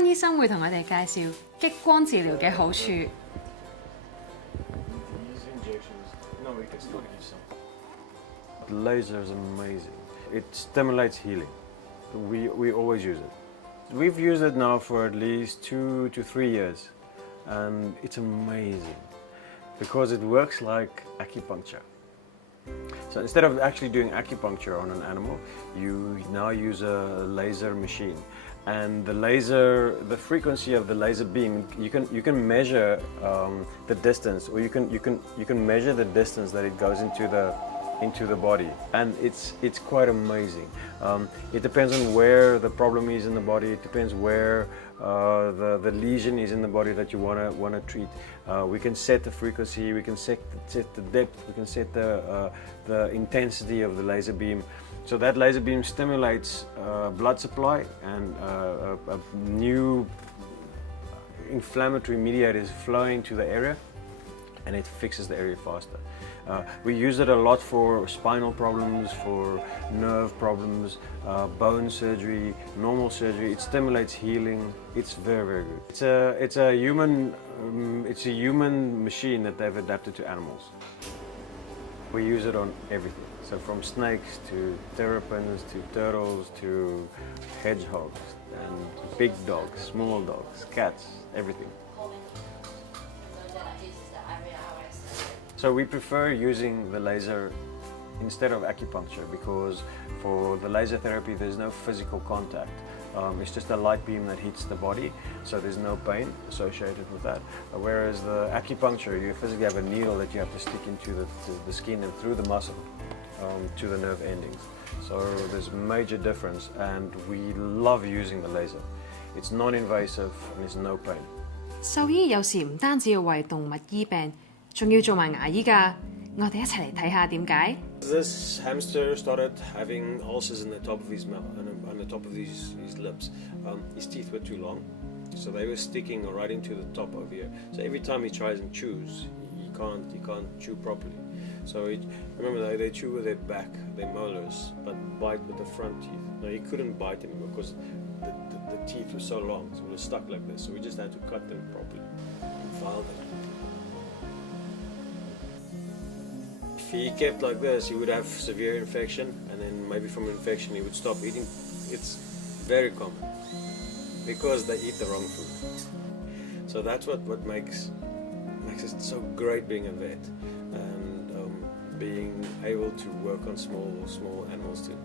關醫生會同我哋介紹激光治療嘅好處。The laser is amazing. It stimulates healing. We always use it. We've used it now for at least 2 to 3 years, and it's amazing because it works like acupuncture. So instead of actually doing acupuncture on an animal, you now use a laser machine. And the frequency of the laser beam, you can measure the distance, or you can measure the distance that it goes into the body, and it's quite amazing. It depends on where the problem is in the body. It depends where the lesion is in the body that you wanna treat. We can set the frequency, we can set the depth, we can set the intensity of the laser beam. So that laser beam stimulates blood supply, and a new inflammatory mediator is flowing to the area, and it fixes the area faster. We use it a lot for spinal problems, for nerve problems, bone surgery, normal surgery. It stimulates healing. It's very, very good. It's a human machine that they've adapted to animals. We use it on everything. So from snakes to terrapins to turtles to hedgehogs and big dogs, small dogs, cats, everything. So we prefer using the laser instead of acupuncture, because for the laser therapy there's no physical contact. It's just a light beam that hits the body, so there's no pain associated with that. Whereas the acupuncture, you physically have a needle that you have to stick into the skin and through the muscle to the nerve endings. So there's a major difference, and we love using the laser. It's non-invasive and there's no pain. 獸醫有時唔單止要為動物醫病，仲要做埋牙醫㗎。我哋一齊嚟睇下點解。This hamster started having ulcers in the top of his mouth, on the top of his lips. His teeth were too long, so they were sticking right into the top of here. So every time he tries and chews, he can't chew properly. So remember, they chew with their back, their molars, but bite with the front teeth. Now he couldn't bite them because the teeth were so long, so they were stuck like this. So we just had to cut them properly and file them. If he kept like this, he would have severe infection, and then maybe from infection he would stop eating. It's very common because they eat the wrong food. So that's what makes it so great being a vet, and being able to work on small animals too.